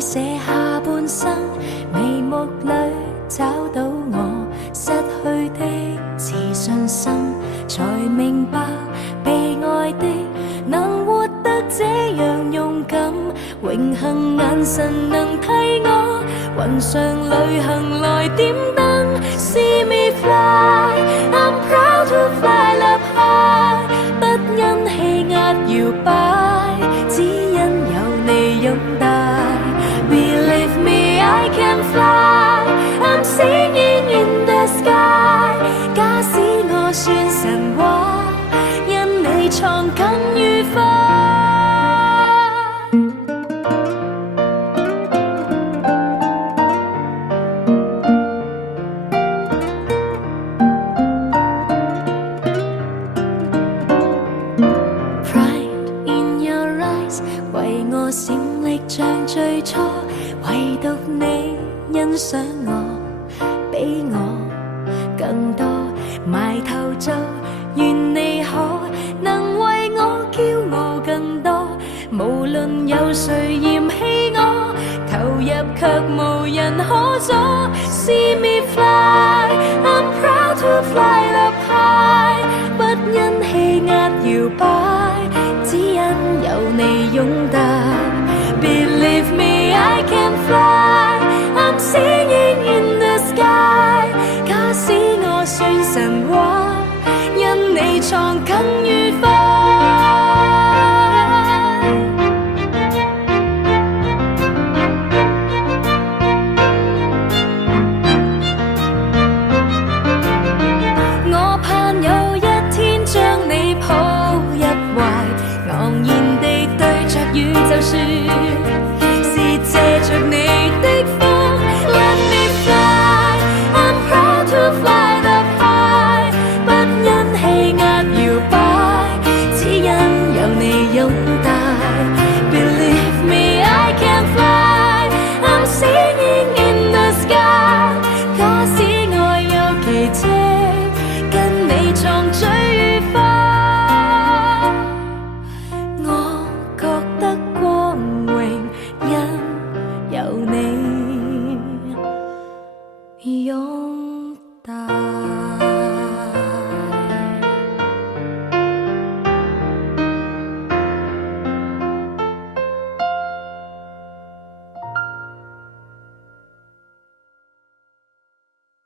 寫下半生，眉目裏找到我失去的自信心，才明白被愛的能活得這樣勇敢，榮幸眼神能替我雲上旅行來點燈。See me fly, I'm proud to fly up high， 不因氣壓搖擺，只因有你擁戴。Believe me, I can fly, I'm singing in the sky。 假使我算神話，因你創更愉快。為我閃力像最初，唯獨你欣賞我，比我更多。埋頭做，願你可能為我驕傲更多。無論有誰嫌棄我，投入卻無人可阻。See me fly, I'm proud to fly up high， 不因氣壓搖擺，只因有你擁戴。Believe me, I can fly, I'm singing in the sky。 假使我算神話，因你創更愉快。我盼有一天將你抱入懷，昂然地對着宇宙說，是借着你的風。Let me fly, I'm proud to fly up high， 不因氣壓搖擺，只因有你擁戴。